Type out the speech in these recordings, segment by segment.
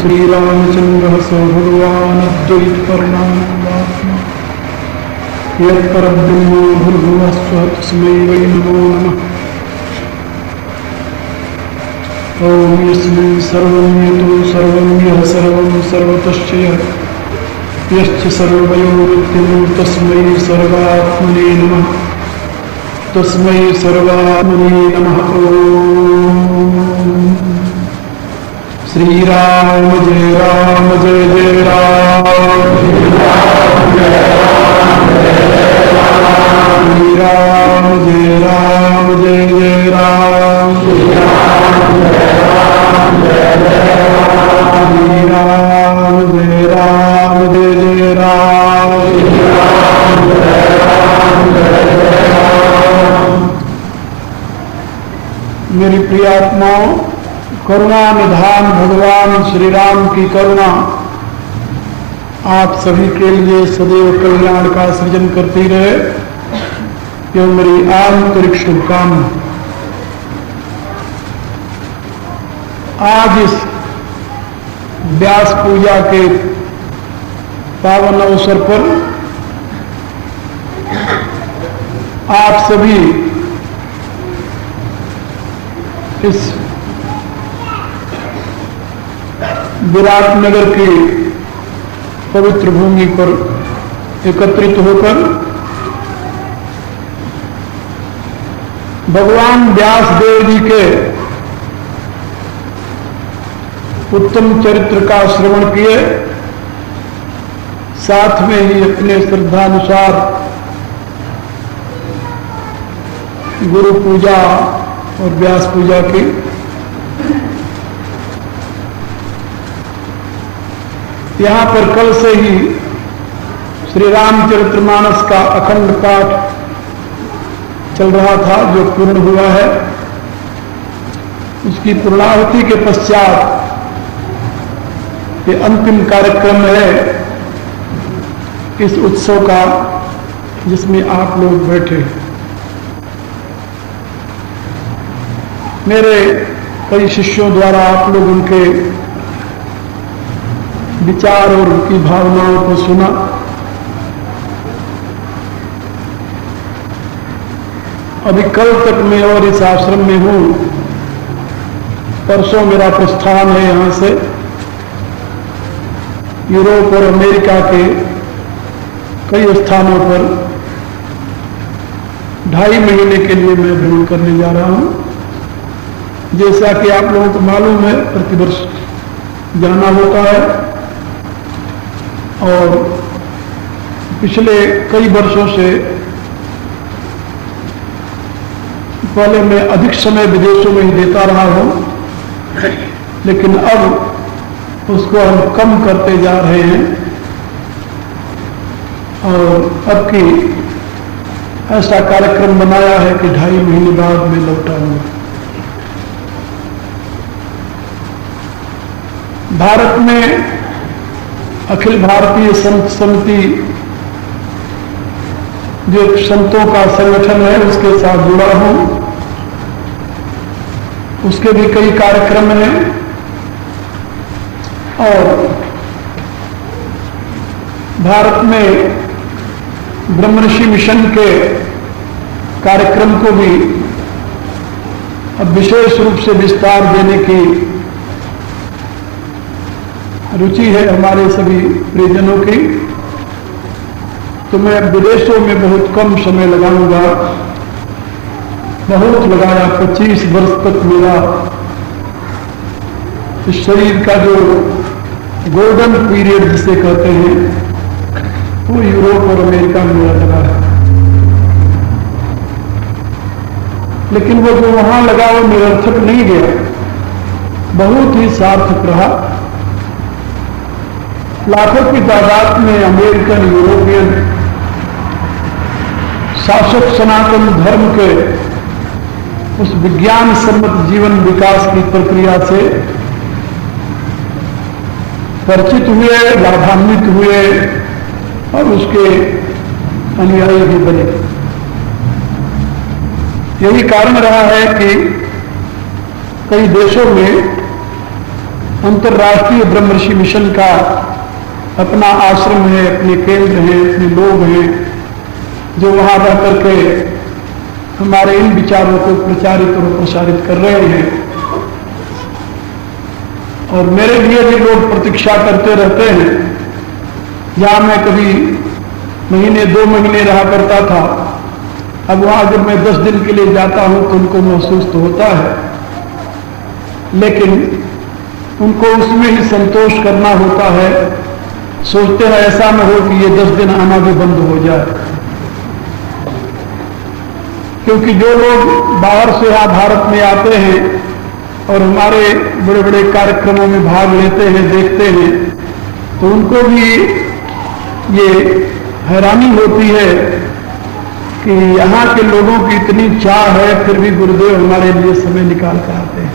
श्रीरामचंद्र सो भगवान अद्वैत परमात्मा यत्परब्रह्मो भूर्भुवस्सुः तस्मै वै नमो नमः। ॐ यस्मिन् सर्वं यतो सर्वं यः सर्वं सर्वतश्च यश्च सर्वयोनित्यं तस्मै सर्वात्मने नमः। तस्मै सर्वात्मने नमः। ॐ श्री राम जय जय राम। श्री राम जय राम जय जय राम। श्री राम जय राम जय जय राम। मेरी प्रिय आत्माओं, करुणा निधान भगवान श्री राम की करुणा आप सभी के लिए सदैव कल्याण का सृजन करती रहे, यह मेरी आंतरिक शुभकामना। आज इस व्यास पूजा के पावन अवसर पर आप सभी इस विराटनगर की पवित्र भूमि पर एकत्रित होकर भगवान व्यास देव जी के उत्तम चरित्र का श्रवण किए, साथ में ही अपने श्रद्धानुसार गुरु पूजा और व्यास पूजा की। यहां पर कल से ही श्री रामचरितमानस का अखंड पाठ चल रहा था, जो पूर्ण हुआ है। उसकी पूर्णाहुति के पश्चात ये अंतिम कार्यक्रम है इस उत्सव का, जिसमें आप लोग बैठे। मेरे कई शिष्यों द्वारा आप लोग उनके विचार और उनकी भावनाओं को सुना। अभी कल तक मैं और इस आश्रम में हूं, परसों मेरा प्रस्थान है यहां से। यूरोप और अमेरिका के कई स्थानों पर 2.5 महीने के लिए मैं भ्रमण करने जा रहा हूं। जैसा कि आप लोगों को मालूम है, प्रतिवर्ष जाना होता है और पिछले कई वर्षों से पहले मैं अधिक समय विदेशों में ही देता रहा हूं, लेकिन अब उसको हम कम करते जा रहे हैं और अब की ऐसा कार्यक्रम बनाया है कि 2.5 महीने बाद मैं लौटाऊंगा। भारत में अखिल भारतीय संत समिति, जो एक संतों का संगठन है, उसके साथ जुड़ा हूं। उसके भी कई कार्यक्रम हैं और भारत में ब्रह्मर्षि मिशन के कार्यक्रम को भी अब विशेष रूप से विस्तार देने की रुचि है हमारे सभी प्रियजनों की। तो मैं विदेशों में बहुत कम समय लगाऊंगा। बहुत लगाया, 25 वर्ष तक मेरा इस शरीर का जो गोल्डन पीरियड जिसे कहते हैं, वो यूरोप और अमेरिका में मेरा लगा है। लेकिन वो जो वहां लगा वो निरर्थक नहीं गया, बहुत ही सार्थक रहा। लाखों की तादाद में अमेरिकन, यूरोपियन शासक सनातन धर्म के उस विज्ञान सम्मत जीवन विकास की प्रक्रिया से परिचित हुए, लाभान्वित हुए और उसके अनुयायी भी बने। यही कारण रहा है कि कई देशों में अंतर्राष्ट्रीय ब्रह्मर्षि मिशन का अपना आश्रम है, अपने केंद्र हैं, अपने लोग हैं जो वहां रह करके हमारे इन विचारों को प्रचारित और प्रसारित कर रहे हैं। और मेरे लिए भी लोग प्रतीक्षा करते रहते हैं। जहां मैं कभी महीने 2 महीने रहा करता था, अब वहां जब मैं 10 दिन के लिए जाता हूं तो उनको महसूस तो होता है, लेकिन उनको उसमें ही संतोष करना होता है। सोचते हैं ऐसा न हो कि ये 10 दिन आना भी बंद हो जाए, क्योंकि जो लोग बाहर से यहाँ भारत में आते हैं और हमारे बड़े बड़े कार्यक्रमों में भाग लेते हैं, देखते हैं, तो उनको भी ये हैरानी होती है कि यहाँ के लोगों की इतनी चाह है, फिर भी गुरुदेव हमारे लिए समय निकाल कर आते हैं।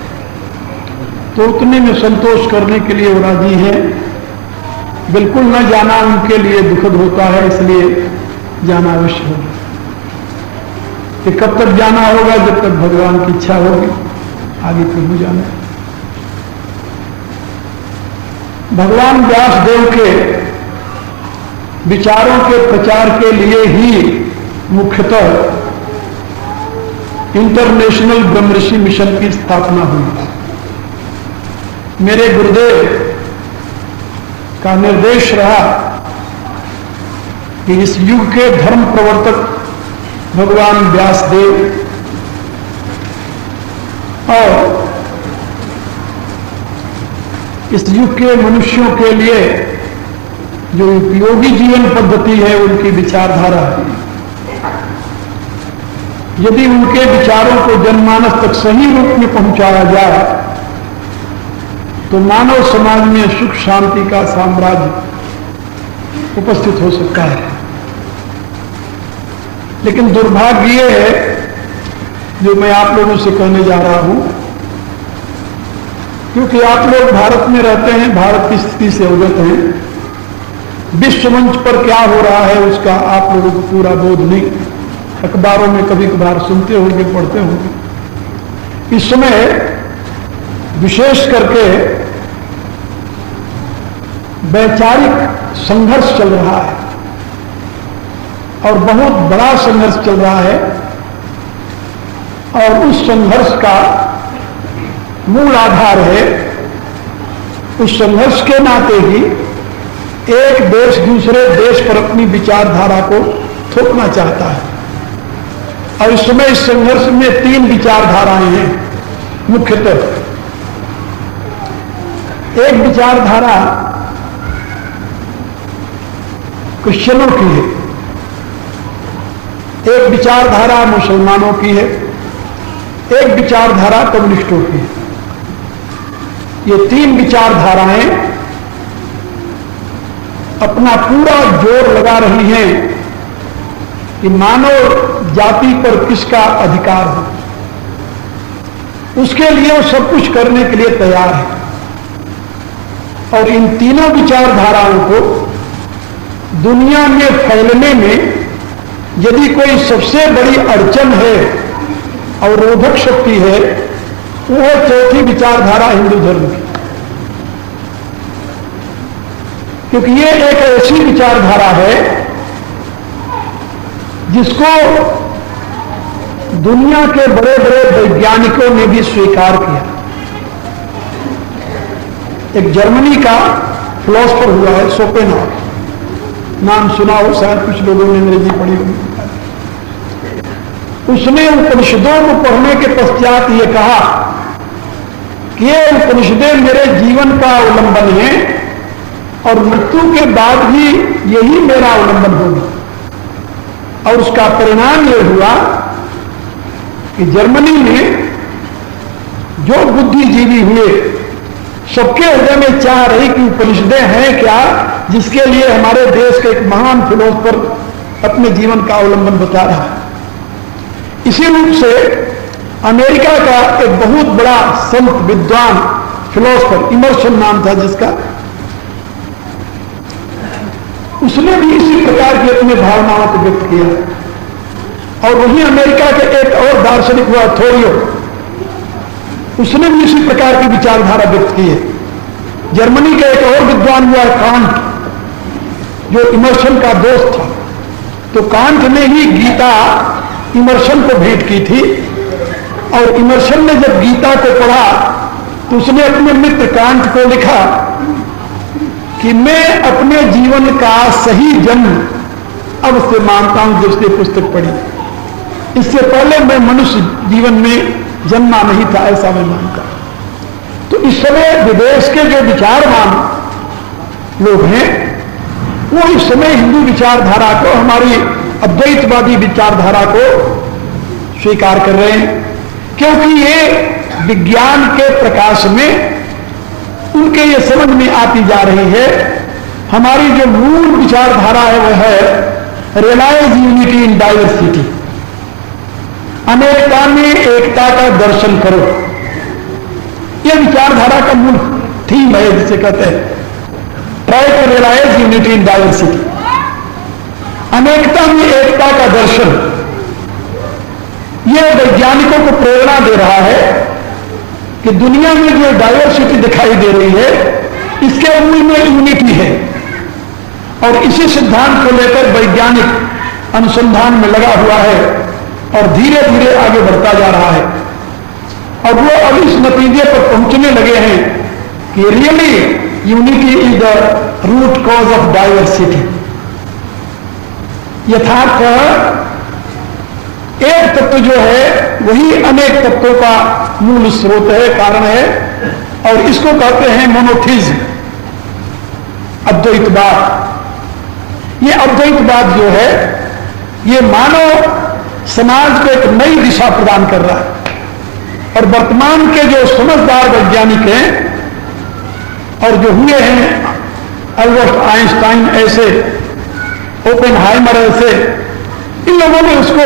तो उतने में संतोष करने के लिए वो राजी हैं। बिल्कुल न जाना उनके लिए दुखद होता है, इसलिए जाना अवश्य होगा। कि कब तक जाना होगा? जब तक भगवान की इच्छा होगी, आगे प्रभु जाने। भगवान व्यासदेव के विचारों के प्रचार के लिए ही मुख्यतः इंटरनेशनल ब्रह्मर्षि मिशन की स्थापना हुई। मेरे गुरुदेव का निर्देश रहा कि इस युग के धर्म प्रवर्तक भगवान व्यासदेव और इस युग के मनुष्यों के लिए जो उपयोगी जीवन पद्धति है, उनकी विचारधारा है, यदि उनके विचारों को जनमानस तक सही रूप में पहुंचाया जाए तो मानव समाज में सुख शांति का साम्राज्य उपस्थित हो सकता है। लेकिन दुर्भाग्य ये है जो मैं आप लोगों से कहने जा रहा हूं, क्योंकि आप लोग भारत में रहते हैं, भारत की स्थिति से अवगत हैं। विश्व मंच पर क्या हो रहा है उसका आप लोगों को पूरा बोध नहीं। अखबारों में कभी कभार सुनते होंगे, पढ़ते होंगे। इस समय विशेष करके वैचारिक संघर्ष चल रहा है और बहुत बड़ा संघर्ष चल रहा है, और उस संघर्ष का मूल आधार है, उस संघर्ष के नाते ही एक देश दूसरे देश पर अपनी विचारधारा को थोपना चाहता है। और इस समय इस संघर्ष में 3 विचारधाराएं हैं मुख्यतः। एक विचारधारा क्रिश्चियनों की है, एक विचारधारा मुसलमानों की है, एक विचारधारा कम्युनिस्टों की है। ये 3 विचारधाराएं अपना पूरा जोर लगा रही हैं कि मानव जाति पर किसका अधिकार हो। उसके लिए वो सब कुछ करने के लिए तैयार है। और इन तीनों विचारधाराओं को दुनिया में फैलने में यदि कोई सबसे बड़ी अड़चन है और रोधक शक्ति है, वो चौथी विचारधारा हिंदू धर्म की। क्योंकि ये एक ऐसी विचारधारा है जिसको दुनिया के बड़े बड़े वैज्ञानिकों ने भी स्वीकार किया। एक जर्मनी का फिलोसफर हुआ है शोपेनहावर, नाम सुना हो शायद कुछ लोगों ने अंग्रेजी पढ़ी होगी। उसने उपनिषदों को पढ़ने के पश्चात ये कहा कि ये उपनिषदें मेरे जीवन का अवलंबन है और मृत्यु के बाद भी यही मेरा अवलंबन होगा। और उसका परिणाम यह हुआ कि जर्मनी में जो बुद्धिजीवी हुए सबके हृदय में चाह रही कि उपनिषदें हैं क्या जिसके लिए हमारे देश का एक महान फिलोसफर अपने जीवन का अवलंबन बता रहा है। इसी रूप से अमेरिका का एक बहुत बड़ा संत विद्वान फिलोसफर इमर्सन नाम था जिसका, उसने भी इसी प्रकार की अपनी भावनाओं को व्यक्त किया। और वहीं अमेरिका के एक और दार्शनिक हुआ थोरियो, उसने भी इसी प्रकार की विचारधारा व्यक्त की है। जर्मनी का एक और विद्वान हुआ कांट, जो इमर्शन का दोस्त था। तो कांट ने ही गीता इमर्शन को भेंट की थी, और इमर्शन ने जब गीता को पढ़ा तो उसने अपने मित्र कांट को लिखा कि मैं अपने जीवन का सही जन्म अब से मानता हूं जो उसने पुस्तक पढ़ी। इससे पहले मैं मनुष्य जीवन में जन्मा नहीं था, ऐसा मैं मानता। तो इस समय विदेश के जो विचारवान लोग हैं वो इस समय हिंदू विचारधारा को, हमारी अद्वैतवादी विचारधारा को स्वीकार कर रहे हैं, क्योंकि ये विज्ञान के प्रकाश में उनके ये समझ में आती जा रही है। हमारी जो मूल विचारधारा है वह है रियलाइज यूनिटी इन डाइवर्सिटी, अनेकता में एकता का दर्शन करो। यह विचारधारा का मूल थीम है, जिसे कहते हैं try to realize unity in diversity, अनेकता में एकता का दर्शन। यह वैज्ञानिकों को प्रेरणा दे रहा है कि दुनिया में जो डाइवर्सिटी दिखाई दे रही है इसके मूल में यूनिटी है, और इसी सिद्धांत को लेकर वैज्ञानिक अनुसंधान में लगा हुआ है और धीरे धीरे आगे बढ़ता जा रहा है। और वो अब इस नतीजे पर पहुंचने लगे हैं कि really unity is the root cause of diversity. यथार्थ एक तत्व जो है वही अनेक तत्वों का मूल स्रोत है, कारण है, और इसको कहते हैं मोनोथिज्म, अद्वैतवाद। ये अद्वैतवाद जो है ये मानव समाज को एक नई दिशा प्रदान कर रहा है, और वर्तमान के जो समझदार वैज्ञानिक हैं और जो हुए हैं अल्बर्ट आइंस्टाइन ऐसे, ओपेनहाइमर ऐसे, इन लोगों ने उसको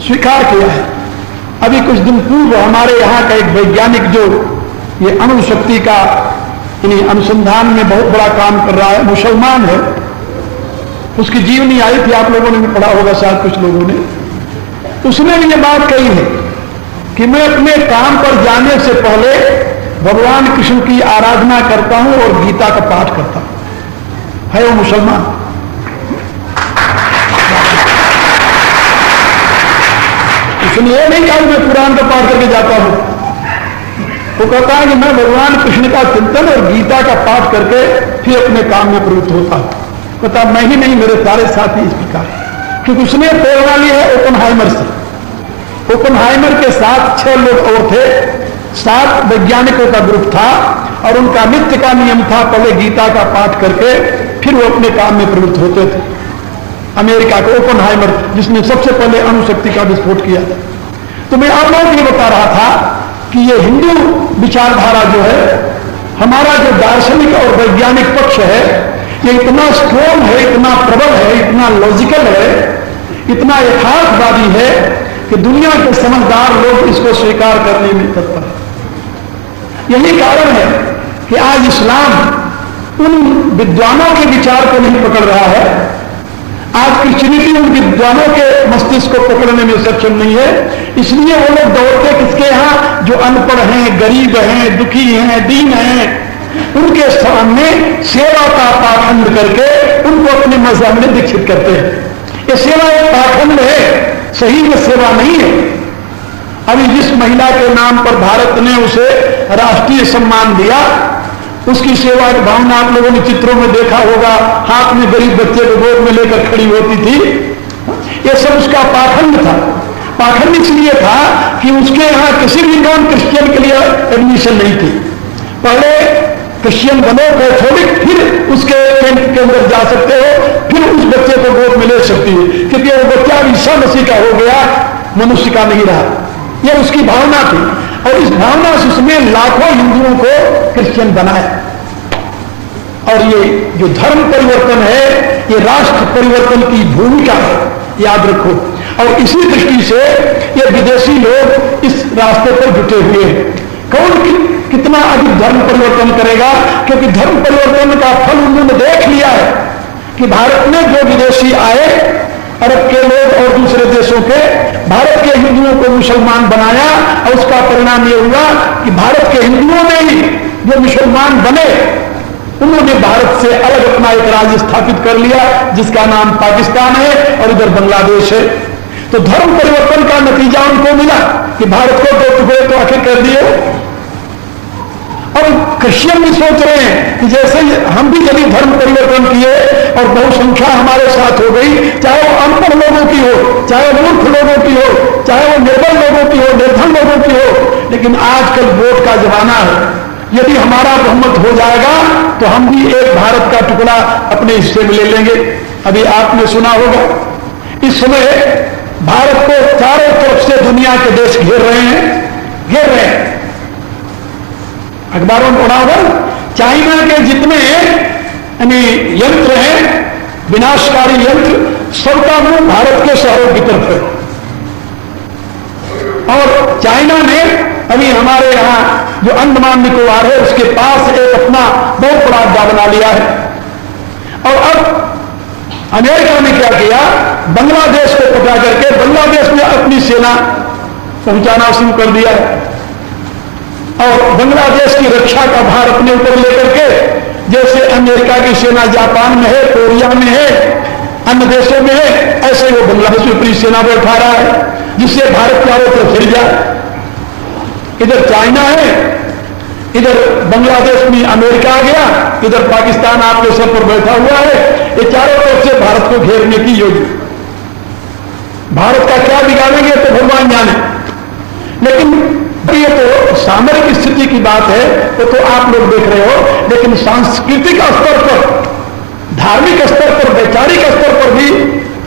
स्वीकार किया है। अभी कुछ दिन पूर्व हमारे यहाँ का एक वैज्ञानिक जो ये अणु शक्ति का यानी अनुसंधान में बहुत बड़ा काम कर रहा है, मुसलमान है, उसकी जीवनी आई थी, आप लोगों ने भी पढ़ा होगा शायद कुछ लोगों ने। उसने भी ये बात कही है कि मैं अपने काम पर जाने से पहले भगवान कृष्ण की आराधना करता हूं और गीता का पाठ करता हूं। है वो मुसलमान। उसने ये नहीं कहा मैं कुरान का पाठ करके जाता हूं, वो कहता है कि मैं भगवान कृष्ण का चिंतन और गीता का पाठ करके फिर अपने काम में प्रवृत्त होता हूं। कहता मैं ही नहीं, मेरे सारे साथी इस प्रकार, क्योंकि उसने प्रेरणा ली है ओपेनहाइमर से। ओपेनहाइमर के साथ 6 लोग और थे, 7 वैज्ञानिकों का ग्रुप था, और उनका नित्य का नियम था पहले गीता का पाठ करके फिर वो अपने काम में प्रवृत्त होते थे। अमेरिका का ओपेनहाइमर, जिसने सबसे पहले अणु शक्ति का विस्फोट किया था। तो मैं आप लोगों को ये बता रहा था कि ये हिंदू विचारधारा जो है, हमारा जो दार्शनिक और वैज्ञानिक पक्ष है, ये इतना स्ट्रॉन्ग है, इतना प्रबल है, इतना लॉजिकल है, इतना यथार्थवादी है कि दुनिया के समझदार लोग इसको स्वीकार करने में तत्पर है। यही कारण है कि आज इस्लाम उन विद्वानों के विचार को नहीं पकड़ रहा है, आज क्रिश्चियनिटी उन विद्वानों के मस्तिष्क को पकड़ने में सक्षम नहीं है। इसलिए वो लोग दौड़ते किसके यहां, जो अनपढ़ हैं, गरीब हैं, दुखी हैं, दीन हैं, उनके सामने सेवा का पाखंड करके उनको अपने मजहब में दीक्षित करते हैं। ये सेवा एक पाखंड है, सही में सेवा नहीं है। अभी जिस महिला के नाम पर भारत ने उसे राष्ट्रीय सम्मान दिया, उसकी सेवा की भावना आप लोगों ने चित्रों में देखा होगा, हाथ में गरीब बच्चे को गोद में लेकर खड़ी होती थी। यह सब उसका पाखंड था। पाखंड इसलिए था कि उसके यहां किसी भी नॉन क्रिश्चियन के लिए एडमिशन नहीं थी। पहले क्रिश्चियन बनो, कैथोलिक, फिर उसके कैंप के अंदर जा सकते हो, फिर उस बच्चे को गोद में ले सकती है, क्योंकि वो बच्चा ईसा मसीह का हो गया, मनुष्य का नहीं रहा। यह उसकी भावना थी, और इस भावना से उसने लाखों हिंदुओं को क्रिश्चियन बनाया। और ये जो धर्म परिवर्तन है, ये राष्ट्र परिवर्तन की भूमिका है, याद रखो। और इसी दृष्टि से ये विदेशी लोग इस रास्ते पर जुटे हुए हैं। कौन कितना अधिक धर्म परिवर्तन करेगा, क्योंकि धर्म परिवर्तन का फल उन्होंने देख लिया है कि भारत में जो विदेशी आए, अरब के लोग और दूसरे देशों के, भारत के हिंदुओं को मुसलमान बनाया, और उसका परिणाम यह हुआ कि भारत के हिंदुओं ने ही जो मुसलमान बने उन्होंने भारत से अलग अपना एक राज्य स्थापित कर लिया जिसका नाम पाकिस्तान है और इधर बांग्लादेश है। तो धर्म परिवर्तन का नतीजा उनको मिला कि भारत को 2 टुकड़े तो आखिर कर दिए। और क्रिश्चियन भी सोच रहे हैं कि जैसे हम भी यदि धर्म परिवर्तन किए और बहुसंख्या हमारे साथ हो गई, चाहे वो अनपढ़ लोगों की हो, चाहे मूर्ख लोगों की हो, चाहे वो निर्बल लोगों की हो, निर्धन लोगों की हो, लेकिन आजकल वोट का जमाना है। यदि हमारा बहुमत हो जाएगा तो हम भी एक भारत का टुकड़ा अपने हिस्से में ले लेंगे। अभी आपने सुना होगा इस समय भारत को चारों तरफ से दुनिया के देश घेर रहे हैं। अखबारों में पढ़ा होगा चाइना के जितने यंत्र हैं, विनाशकारी यंत्र, सबका मुंह भारत के शहरों की तरफ है। और चाइना ने अभी हमारे यहां जो अंडमान निकोबार है उसके पास एक अपना बहुत बड़ा अड्डा बना लिया है। और अब अमेरिका ने क्या किया, बांग्लादेश को पकड़ा करके बांग्लादेश में अपनी सेना पहुंचाना शुरू कर दिया है और बांग्लादेश की रक्षा का भार अपने ऊपर लेकर के, जैसे अमेरिका की सेना जापान में है, कोरिया में है, अन्य देशों में है, ऐसे वो बांग्लादेश में अपनी सेना बैठा रहा है जिससे भारत चारों तरफ फिर जाए। इधर चाइना है, इधर बांग्लादेश में अमेरिका आ गया, इधर पाकिस्तान आपके सर पर बैठा हुआ है। ये चारों तरफ से भारत को घेरने की योजना। भारत का क्या बिगाड़ेंगे तो भगवान जाने, लेकिन ये तो सामरिक स्थिति की बात है, तो आप लोग देख रहे हो। लेकिन सांस्कृतिक स्तर पर, धार्मिक स्तर पर, वैचारिक स्तर पर भी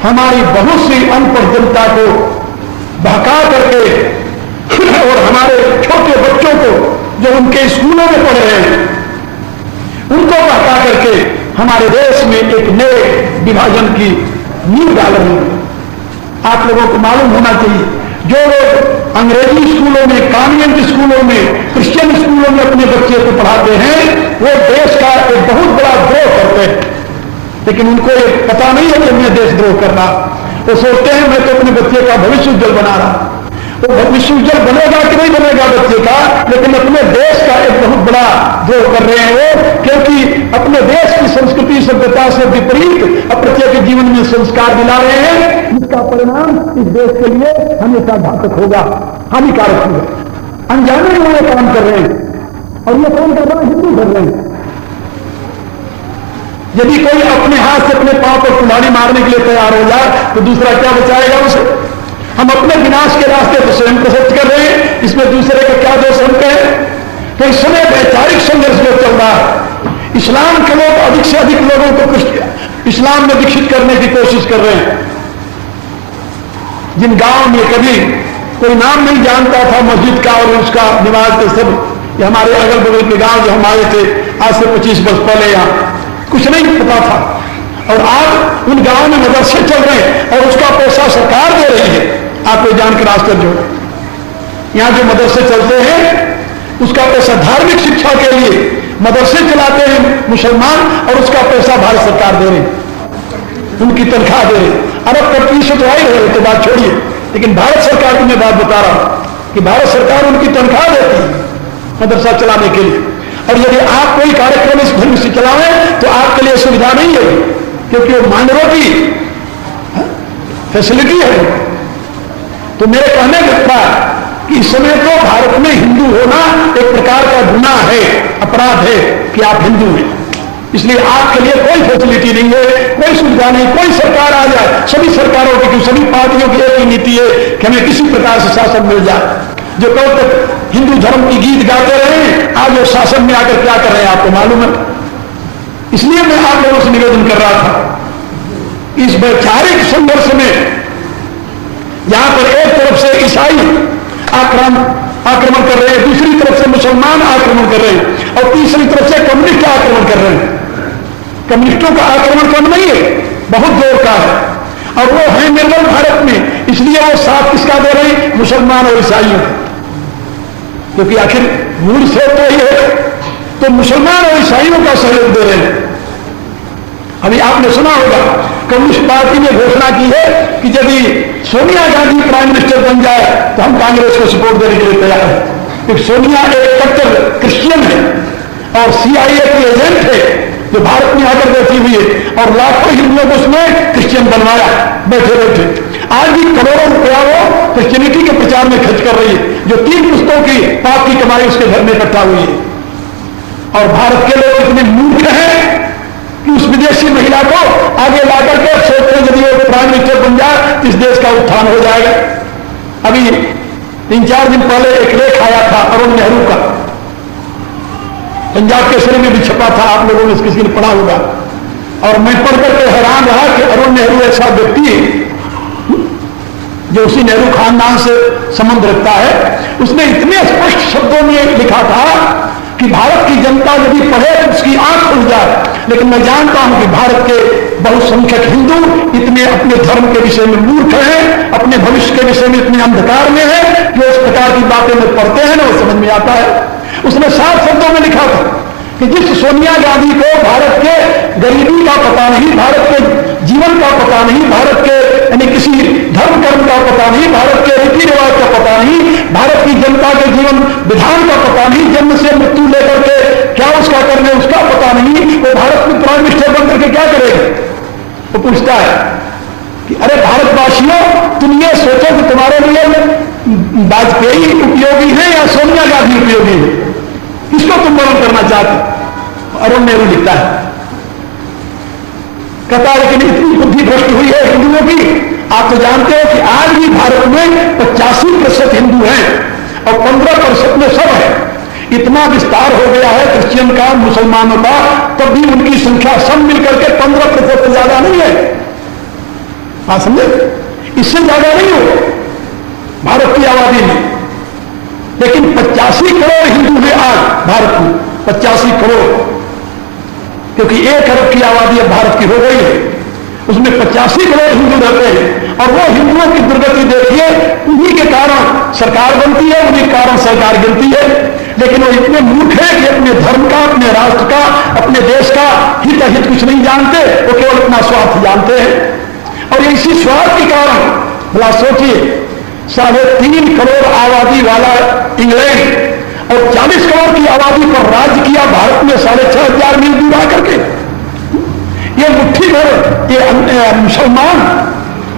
हमारी बहुत सी अनपढ़ जनता को बहका करके और हमारे छोटे बच्चों को जो उनके स्कूलों में पढ़ रहे हैं उनको बहका करके हमारे देश में एक नए विभाजन की नींव डाल रहे हैं। आप लोगों को मालूम होना चाहिए, जो लोग अंग्रेजी स्कूलों में, कॉन्वेंट स्कूलों में, क्रिश्चियन स्कूलों में अपने बच्चे को पढ़ाते हैं, वो देश का एक बहुत बड़ा द्रोह करते हैं। लेकिन उनको ये पता नहीं है कि मैं देशद्रोह कर रहा। वो सोचते हैं मैं तो अपने बच्चे का भविष्य उज्जवल बना रहा। वो भविष्य उज्जवल बनेगा कि नहीं बनेगा बच्चे का, लेकिन अपने देश का एक बहुत बड़ा द्रोह कर रहे हैं वो, क्योंकि अपने देश की संस्कृति सभ्यता से विपरीत अपने के जीवन में संस्कार दिला रहे हैं, जिसका परिणाम इस देश के लिए हमेशा घातक होगा, हानिकारक होगा। अनजाने में ये काम कर रहे हैं और ये कौन कर रहा है? हिंदू कर रहे हैं। यदि कोई अपने हाथ से अपने पांव पर कुल्हाड़ी मारने के लिए तैयार हो जाए तो दूसरा क्या बचाएगा उसे? हम अपने विनाश के रास्ते तो स्वयं प्रशस्त कर रहे हैं, इसमें दूसरे का क्या दोष हम कहें? तो इस समय वैचारिक संघर्ष जो चल रहा है, इस्लाम के लोग अधिक से अधिक लोगों को इस्लाम में दीक्षित करने की कोशिश कर रहे हैं। जिन गांव में कभी कोई नाम नहीं जानता था मस्जिद का और उसका निवास के सब, ये हमारे अगल बगल के गांव जो हम आए थे आज से 25 वर्ष पहले, यहाँ कुछ नहीं पता था, और आज उन गांवों में मदरसे चल रहे हैं और उसका पैसा सरकार दे रही है। आपको जानकर आश्चर्य होगा, यहां जो मदरसे चलते हैं उसका पैसा धार्मिक शिक्षा के लिए मदरसे चलाते हैं मुसलमान, और उसका पैसा भारत सरकार दे रही है, उनकी तनख्वाह दे रही है। अरब कंपनी से तो आई रहे तो बात छोड़िए, लेकिन भारत सरकार की मैं बात बता रहा हूं कि भारत सरकार उनकी तनख्वाह देती है मदरसा चलाने के लिए। और यदि आप कोई कार्यक्रम इस धर्म से चलावें तो आपके लिए सुविधा नहीं है, क्योंकि वो मानवों की फैसिलिटी है। तो मेरे कहने का कि इस समय तो भारत में हिंदू होना एक प्रकार का गुनाह है, अपराध है कि आप हिंदू हैं। इसलिए आपके लिए कोई फैसिलिटी नहीं है, कोई सुविधा नहीं। कोई सरकार आ जाए, सभी सरकारों की, सभी पार्टियों की एक ही नीति है कि हमें किसी प्रकार से शासन मिल जाए। जो कल तक हिंदू धर्म की गीत गाते रहे, आज वो शासन में आकर क्या कर रहे हैं आपको मालूम है। इसलिए मैं आप लोगों से निवेदन कर रहा था, इस वैचारिक संघर्ष में यहां पर एक तरफ से ईसाई आक्रमण कर रहे हैं, दूसरी तरफ से मुसलमान आक्रमण कर रहे हैं, और तीसरी तरफ से कम्युनिस्ट आक्रमण कर रहे हैं। कम्युनिस्टों का आक्रमण कम नहीं है, बहुत जोर का है, और वो है निर्बल भारत में। इसलिए वो साथ किसका दे रहे हैं? मुसलमान और ईसाइयों का, क्योंकि आखिर मूल से तो ही है, तो मुसलमान और ईसाइयों का सहयोग दे रहे हैं। अभी आपने सुना होगा कम्युनिस्ट पार्टी ने घोषणा की है कि यदि सोनिया गांधी प्राइम मिनिस्टर बन जाए तो हम कांग्रेस को सपोर्ट देने के लिए तैयार हैं, क्योंकि सोनिया एक कट्टर क्रिश्चियन है और CIA के एजेंट थे जो भारत में आकर बैठी हुई है और लाखों हिंदुओं को उसने क्रिश्चियन बनवाया बैठे बैठे। आज भी करोड़ों रुपया वो क्रिश्चियनिटी के प्रचार में खर्च कर रही है, जो 3 पुस्तकों की पाप की कमाई उसके घर में इकट्ठा हुई है। और भारत के लोग इतने मूर्ख हैं कि उस विदेशी महिला को आगे लाकर के सोचते हैं यदि वो प्राइम मिनिस्टर बन जाए तो इस देश का उत्थान हो जाएगा। अभी 3-4 दिन पहले एक लेख आया था अरुण नेहरू का, पंजाब केसरी में भी छपा था, आप लोगों ने किसी ने पढ़ा होगा। और मैं पढ़कर के हैरान रहा कि अरुण नेहरू ऐसा व्यक्ति है जो उसी नेहरू खानदान से संबंध रखता है। उसने इतने स्पष्ट शब्दों में लिखा था कि भारत की जनता यदि पढ़े तो उसकी आंख खुल जाए। लेकिन मैं जानता हूं कि भारत के बहुसंख्यक हिंदू इतने अपने धर्म के विषय में मूर्ख हैं, अपने भविष्य के विषय में इतने अंधकार में हैं कि उस प्रकार की बातें में पढ़ते हैं ना वो समझ में आता है। उसने 7 शब्दों में लिखा था कि जिस सोनिया गांधी को भारत के गरीबी का पता नहीं, भारत के जीवन का पता नहीं, भारत के यानी किसी धर्म कर्म का पता नहीं, भारत के रीति रिवाज का पता नहीं, भारत की जनता के जीवन विधान का पता नहीं, जन्म से मृत्यु लेकर के क्या उसका करने उसका पता नहीं, वो भारत में प्राइम मिनिस्टर बन करके क्या करेगा? वो पूछता है कि अरे भारतवासियों, तुम ये सोचो कि तुम्हारे लिए वाजपेयी उपयोगी है या सोनिया गांधी उपयोगी है, किसको तुम वर्ण करना चाहते? अरुण नेहरू लिखता है, कहता है लेकिन इतनी बुद्धि भ्रष्ट हुई है हिंदुओं की। आप तो जानते हो कि आज भी भारत में 85% हिंदू हैं और 15% में सब है। इतना विस्तार हो गया है क्रिश्चियन का, मुसलमानों का, तब भी उनकी संख्या सब मिलकर के 15% से ज्यादा नहीं है। आप समझे? इससे ज्यादा नहीं हो भारत की आबादी में। लेकिन 85 करोड़ हिंदू हैं आज भारत में, 85 करोड़, क्योंकि 1 अरब की आबादी अब भारत की हो गई है, उसमें 85 करोड़ हिंदू रहते हैं। और वो हिंदुओं की दुर्गति देखिए, उन्हीं के कारण सरकार बनती है, उन्हीं के कारण सरकार गिरती है। लेकिन वो इतने मूर्ख हैं कि अपने धर्म का, अपने राष्ट्र का, अपने देश का हित अहित कुछ नहीं जानते, वो केवल अपना स्वार्थ जानते हैं। और इसी स्वार्थ के कारण भला सोचिए, 3.5 करोड़ आबादी वाला इंग्लैंड और 40 करोड़ की आबादी पर राज्य किया भारत में 6,500 मील दूर आकर के। ये मुट्ठी भर ये मुसलमान,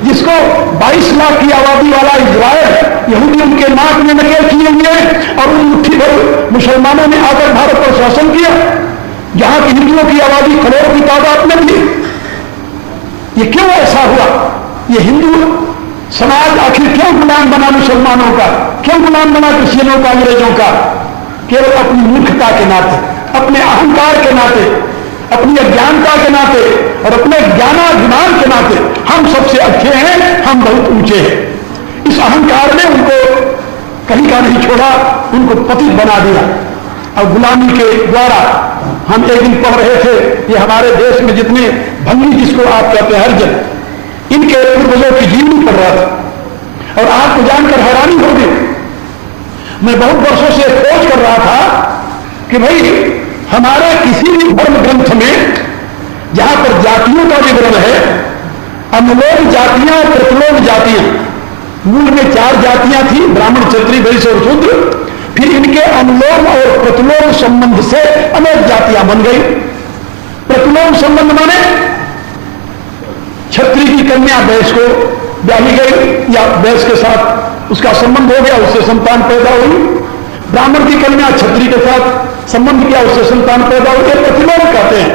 जिसको 22 लाख की आबादी वाला इजराइल, यहूदी उनके नाक में नकेल किए हुए हैं, और उन मुट्ठी भर मुसलमानों ने आकर भारत पर शासन किया, जहां की हिंदुओं की आबादी करोड़ों की तादाद में थी। ये क्यों ऐसा हुआ? ये हिंदू समाज आखिर क्यों गुलाम बना मुसलमानों का, क्यों गुलाम बना क्रिश्चियनों का, अंग्रेजों का? केवल अपनी मूर्खता के नाते, अपने अहंकार के नाते, अपनी अज्ञानता के नाते और अपने ज्ञानाभिमान के नाते हम सबसे अच्छे हैं, हम बहुत ऊंचे हैं। इस अहंकार ने उनको कहीं का नहीं छोड़ा, उनको पतित बना दिया। और गुलामी के द्वारा हम एक दिन पढ़ रहे थे, ये हमारे देश में जितने भंगी, जिसको आप कहते हैं हरिजन, इनके पूर्वजों की जीवनी पढ़ रहा था और आपको जानकर हैरानी होगी। मैं बहुत वर्षों से खोज कर रहा था कि भाई हमारे किसी भी धर्म ग्रंथ में जहां पर जातियों का विवरण है, अनुलोम जातियां और प्रतिलोम जातियां, मूल में 4 जातियां थी, ब्राह्मण, क्षत्रिय, वैश्य और शूद्र। फिर इनके अनुलोम और प्रतिलोम संबंध से अनेक जातियां बन गई। प्रतिलोम संबंध माने क्षत्रिय की कन्या वैश्य को ब्याही गई या वैश्य के साथ उसका संबंध हो गया, उससे संतान पैदा हुई। ब्राह्मण की कन्या क्षत्रिय के साथ संबंध किया, उससे संतान पैदा हुई। प्रतिलोम कहते हैं।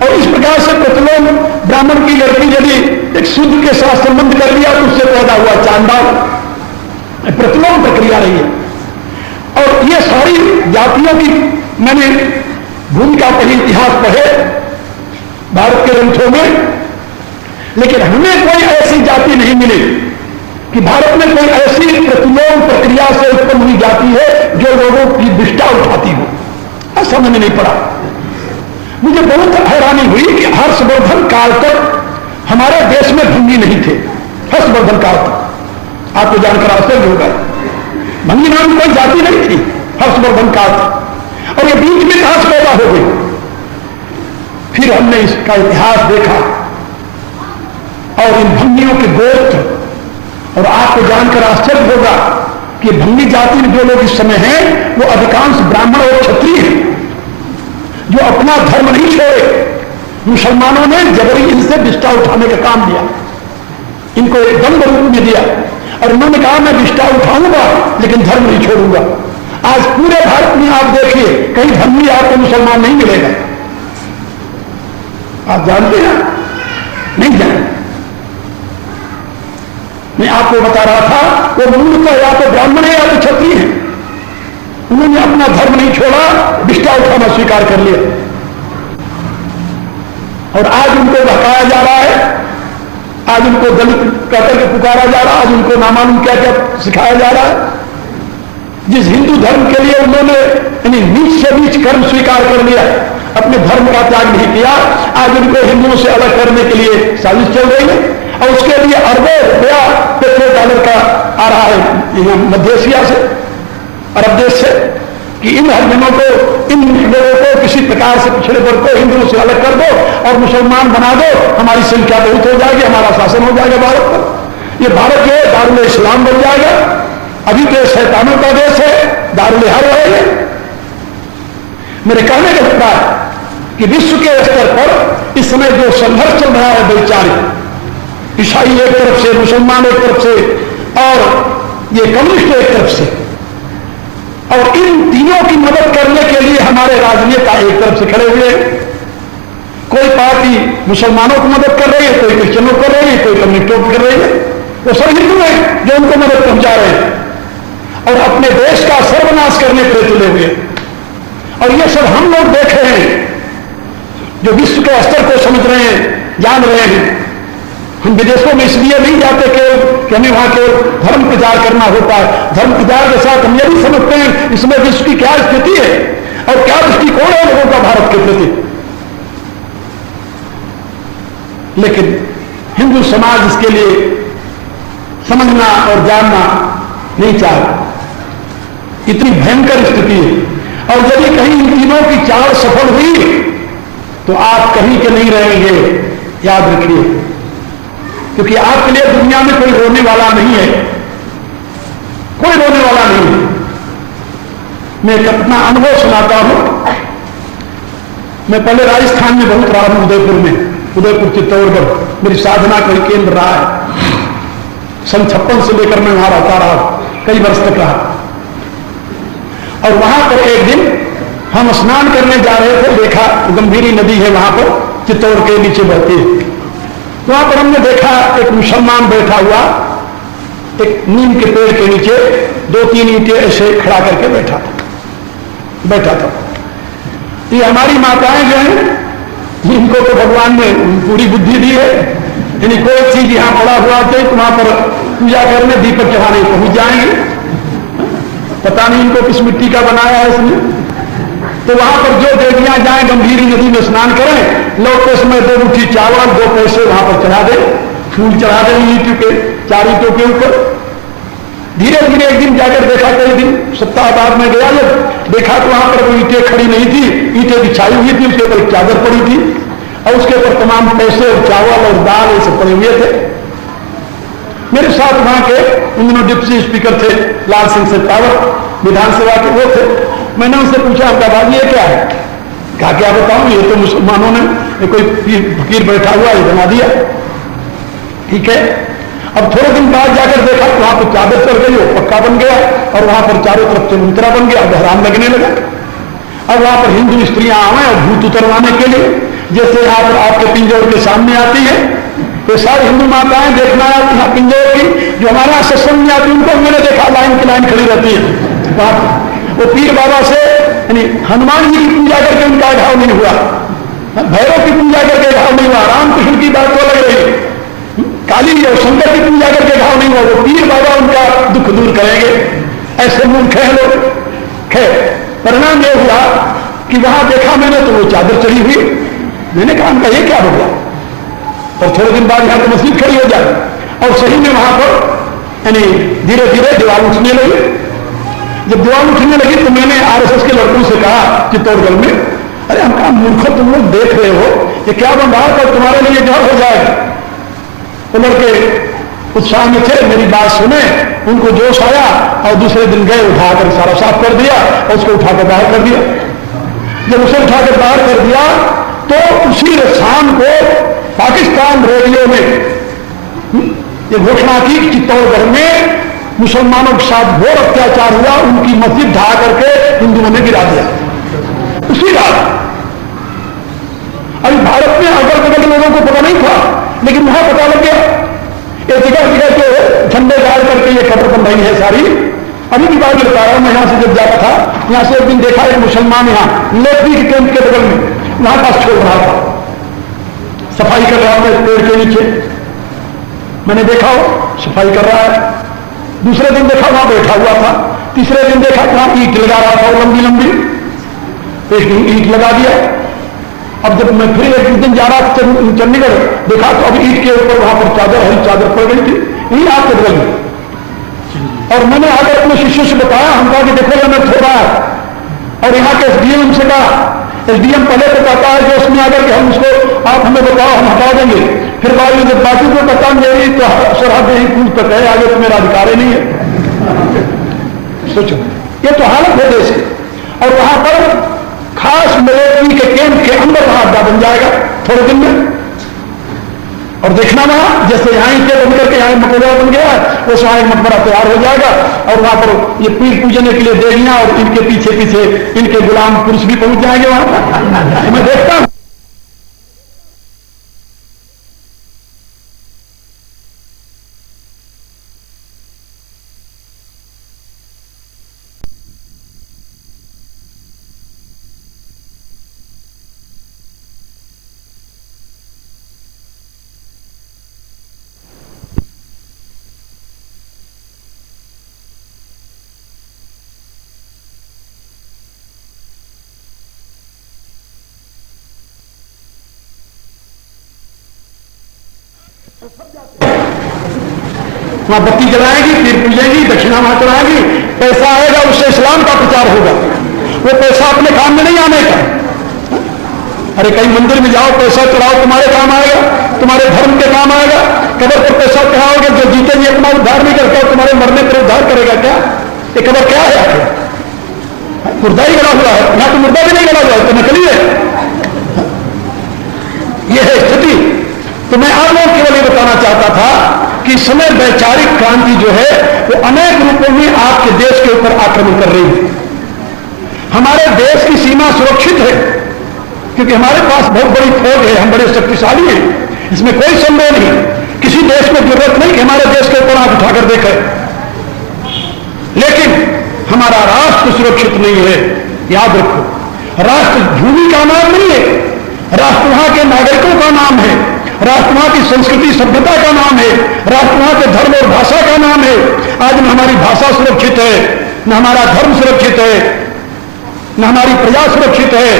और इस प्रकार से प्रतिलोम, ब्राह्मण की लड़की यदि एक शूद्र के साथ संबंध कर लिया तो उससे पैदा हुआ चांडाल। प्रतिलोम प्रक्रिया रही है। और ये सारी जातियों की मैंने भूमिका पढ़ी, इतिहास पढ़े भारत के ग्रंथों में, लेकिन हमें कोई ऐसी जाति नहीं मिली कि भारत में कोई ऐसी प्रतिलोम प्रक्रिया से उत्पन्न हुई जाति है जो लोगों की विष्ठा उठाती हो। ऐसा मैंने नहीं पढ़ा। मुझे बहुत हैरानी हुई कि हर्षवर्धन काल तक हमारे देश में भंगी नहीं थे। हर्षवर्धन काल तक आपको जानकर आश्चर्य होगा, भंगी नाम कोई जाति नहीं थी हर्षवर्धन काल तक। और ये बीच में कहां से पैदा हो गई? फिर हमने इसका इतिहास देखा और इन भंगियों के गोत्र, और आपको जानकर आश्चर्य होगा कि भंगी जाति में जो लोग इस समय हैं वो अधिकांश ब्राह्मण और क्षत्रिय हैं। जो अपना धर्म नहीं छोड़े। मुसलमानों ने जबरी इनसे विष्ठा उठाने का काम दिया, इनको एक दंड रूप में दिया और उन्होंने कहा मैं विष्ठा उठाऊंगा लेकिन धर्म नहीं छोड़ूंगा। आज पूरे भारत में आप देखिए कहीं धर्मी आपको मुसलमान नहीं मिलेगा। आप जानते हैं? नहीं जानते। मैं आपको बता रहा था वो मूल या तो ब्राह्मण है या तो क्षत्रिय है। उन्होंने अपना धर्म नहीं छोड़ा, विष्ठा उठाना स्वीकार कर लिया और आज उनको बहकाया जा रहा है, आज उनको दलित कहकर के पुकारा जा रहा है, आज उनको नामालूम क्या क्या सिखाया जा रहा है। जिस हिंदू धर्म के लिए उन्होंने यानी नीच से नीच कर्म स्वीकार कर लिया, अपने धर्म का त्याग नहीं किया, आज उनको हिंदुओं से अलग करने के लिए साजिश चल रही है और उसके लिए अरबों रुपया पेट्रोल डॉलर का आ रहा है मध्य एशिया से, अरब देश से, कि इन हरिजनों को, इन लोगों को किसी प्रकार से पिछड़े वर्ग को हिंदुओं से अलग कर दो और मुसलमान बना दो, हमारी संख्या बहुत हो जाएगी, हमारा शासन हो जाएगा भारत पर। ये भारत जो है दारुल इस्लाम बन जाएगा। अभी तो शैतानों का देश है, दारुल हर्ब है। मेरे कहने का अभिप्राय कि विश्व के स्तर पर इस समय जो संघर्ष चल रहा है वैचारिक, ईसाई एक तरफ से, मुसलमान एक तरफ से और ये कम्युनिस्ट एक तरफ से, और इन तीनों की मदद करने के लिए हमारे राजनेता एक तरफ से खड़े हुए हैं। कोई पार्टी मुसलमानों को मदद कर रही है, कोई क्रिश्चियनों को कर रही है, कोई कम्युनिस्टों को कर रही है। वो सब हिंदू हैं जो उनको मदद पहुंचा रहे हैं और अपने देश का सर्वनाश करने पर तुले हुए। और ये सब हम लोग देख रहे हैं जो विश्व के स्तर को समझ रहे हैं, जान रहे हैं। हम विदेशों में इसलिए नहीं जाते कि हमें वहां के धर्म प्रचार करना होता है। धर्म प्रचार के साथ हम ये भी समझते हैं इसमें विश्व की क्या स्थिति है और क्या दृष्टिकोण है लोगों का भारत के प्रति। लेकिन हिंदू समाज इसके लिए समझना और जानना नहीं चाहता। इतनी भयंकर स्थिति है और यदि कहीं इन तीनों की चाल सफल हुई तो आप कहीं के नहीं रहेंगे, याद रखिए, क्योंकि आपके लिए दुनिया में कोई रोने वाला नहीं है, कोई रोने वाला नहीं है। मैं एक अपना अनुभव सुनाता हूं। मैं पहले राजस्थान में बहुत रहा हूं, उदयपुर में, उदयपुर चित्तौड़गढ़ मेरी साधना का केंद्र रहा है। सन 56 से लेकर मैं वहां रहता रहा, कई वर्ष तक रहा। और वहां पर एक दिन हम स्नान करने जा रहे थे, देखा गंभीरी नदी है वहां पर, चित्तौड़ के नीचे बहती है। तो वहां पर हमने देखा एक मुसलमान बैठा हुआ एक नीम के पेड़ के नीचे 2-3 ईंटें ऐसे खड़ा करके बैठा था। ये हमारी माताएं जो हैं, इनको तो भगवान ने पूरी बुद्धि दी है, यानी कोई चीज यहां पड़ा हुआ थे तो वहां पर पूजा करने, दीपक चढ़ाने पहुंच जाएंगे। पता नहीं इनको किस मिट्टी का बनाया है इसने। तो वहां पर जो देवियां जाएं गंभीरी नदी में स्नान करें, लौटते समय 2 मुट्ठी चावल 2 पैसे वहां पर चढ़ा दे, फूल चढ़ा दे ईंटों के, 4 ईंटों के ऊपर। धीरे धीरे एक दिन जाकर देखा, कई दिन सप्ताह बाद में गया, जब देखा तो वहां पर वो ईंटें खड़ी नहीं थी, ईंटें बिछाई हुई थी, उसके ऊपर एक चादर पड़ी थी और उसके ऊपर तमाम पैसे और चावल और दाल ये सब पड़े हुए थे। मेरे साथ वहां के उन दिनों डिप्टी स्पीकर थे लाल सिंह शेखावत, विधानसभा के वो थे। मैंने उनसे पूछा, आपका बात ये क्या है? कहा क्या बताऊं, ये तो मुसलमानों ने कोई फकीर बैठा हुआ ये बना दिया। ठीक है। अब थोड़े दिन बाद जाकर देखा तो वहां पर चादर चढ़ गई, वो पक्का बन गया और वहां पर चारों तरफ चबूतरा बन गया, बहराम लगने लगा। अब वहां पर हिंदू स्त्रियां आए और भूत उतरवाने के लिए, जैसे यहाँ पर आपके पिंजौर के सामने आती है, तो सारी हिंदू माताएं देखना आती हैं पिंजौर की, जो हमारे यहाँ सत्संग में आती, उनको मैंने देखा लाइन की लाइन खड़ी रहती है वहां। वो पीर बाबा से यानी हनुमान जी की पूजा करके उनका घाव नहीं हुआ, भैरव की पूजा करके घाव नहीं हुआ, रामकृष्ण की बात तो लग रही, काली और शंकर की पूजा करके घाव नहीं हुआ, वो पीर बाबा उनका दुख दूर करेंगे। ऐसे मूर्ख हैं लोग। खैर परिणाम यह हुआ कि वहां देखा मैंने तो वो चादर चढ़ी हुई। मैंने कहा उनका ये क्या हो गया? और थोड़े दिन बाद यहां तो मस्जिद खड़ी हो जाए और सही में वहां पर यानी धीरे धीरे दीवार उठने लगी। जब दीवार उठने लगी तो मैंने आरएसएस के लड़कों से कहा चित्तौड़गढ़ में, अरे हम कहा मूर्खों तुम लोग देख रहे हो ये क्या बन रहा है, पर तुम्हारे लिए घर हो जाएगा। तो लड़के उत्साह में थे, मेरी बात सुने, उनको जोश आया और दूसरे दिन गए, उठाकर सारा साफ कर दिया और उसको उठाकर बाहर कर दिया। जब उसे उठाकर बाहर कर दिया तो उसी शाम को पाकिस्तान रेडियो में ये घोषणा की कि चित्तौड़गढ़ में मुसलमानों के साथ घोर अत्याचार हुआ, उनकी मस्जिद ढहा करके हिंदुओं ने गिरा दिया उसी रात। अभी भारत में अगल बगल के लोगों को पता नहीं था, लेकिन वहां पता लग गया। ये जगह जगह के झंडे गाड़ करके ये खबर बन रही है सारी। अभी की बात बता रहा हूं, मैं यहां से जब जाता था, यहां से एक दिन देखा एक मुसलमान यहां लेफ्टी के कैंप के बगल में वहां पास छोड़ रहा था, सफाई कर रहा था पेड़ के नीचे। मैंने देखा वो सफाई कर रहा है। दूसरे दिन देखा वहां बैठा हुआ था। तीसरे दिन देखा वहां ईंट लगा रहा था, लंबी लंबी एक ईंट लगा दिया। अब जब मैं फिर एक दिन जा रहा था चंडीगढ़, देखा तो अब ईंट के ऊपर वहां पर चादर, हरी चादर पड़ गई थी यही आपके बगल में। और मैंने आकर अपने शिष्यों से बताया, हम कहा कि देखो ये मैं थोड़ा है। और यहाँ के एसडीएम से कहा, एसडीएम पहले तो कहता है जो उसमें आकर के हम उसको आप हमें बताओ हम हटा देंगे, फिर बाद में जब बाकी को पता मेरी तो सरहद ही कूद तक है, आगे तो मेरा अधिकार ही नहीं है। सोचो ये तो हालत है देश की। और वहां पर खास मिलिट्री के कैंप के अंदर वहां अड्डा बन जाएगा थोड़े दिन में। और देखना वहां जैसे यहां ईंटें बन करके यहां मकबरा बन गया, वैसे वहां एक मकबरा तैयार हो जाएगा। और वहां पर ये पीर पूजने के लिए देवियां और इनके पीछे पीछे इनके गुलाम पुरुष भी पहुंच जाएंगे वहां। मैं देखता हूं वहां बत्ती जलाएगी, पीर पूजेगी, दक्षिणा वहां चढ़ाएगी, पैसा आएगा उससे इस्लाम का प्रचार होगा। वो पैसा अपने काम में नहीं आने का। अरे कहीं मंदिर में जाओ पैसा चढ़ाओ, तुम्हारे काम आएगा, तुम्हारे धर्म के काम आएगा। कबर पर पैसा चढ़ाओगे, जो जीते जी अपना उद्धार नहीं करता तुम्हारे मरने पर उद्धार करेगा क्या? ये कबर क्या है आखिर? मुर्दा ही गड़ा हुआ है, यहां तो मुर्दा भी नहीं गड़ा हुआ है, तो नकली है। यह है स्थिति। तो मैं आप लोग केवल ये बताना चाहता था कि इस समय वैचारिक क्रांति जो है वो अनेक रूपों में आपके देश के ऊपर आक्रमण कर रही है। हमारे देश की सीमा सुरक्षित है क्योंकि हमारे पास बहुत बड़ी फौज है, हम बड़े शक्तिशाली हैं, इसमें कोई संदेह नहीं। किसी देश को जरूरत नहीं कि हमारे देश के ऊपर आंख उठाकर देखे। लेकिन हमारा राष्ट्र सुरक्षित नहीं है। याद रखो, राष्ट्र भूमि का नाम नहीं है, राष्ट्र वहां के नागरिकों का नाम है, राष्ट्र वहां की संस्कृति सभ्यता का नाम है, राष्ट्र वहां के धर्म और भाषा का नाम है। आज न हमारी भाषा सुरक्षित है, न हमारा धर्म सुरक्षित है, न हमारी प्रजा सुरक्षित है,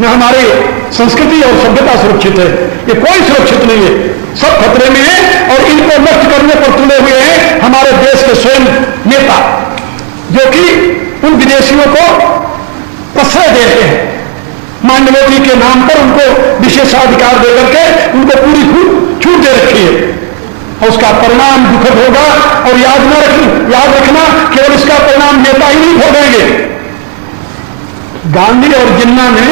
न हमारी संस्कृति और सभ्यता सुरक्षित है। ये कोई सुरक्षित नहीं है, सब खतरे में है। और इनको नष्ट करने पर तुले हुए हैं हमारे देश के स्वयं नेता, जो कि उन विदेशियों को प्रश्रय देते हैं, मानवता के नाम पर उनको विशेषाधिकार देकर के उनको पूरी छूट दे रखी है। और उसका परिणाम दुखद होगा। और याद रखना केवल इसका परिणाम नेता ही नहीं भोगेंगे। गांधी और जिन्ना ने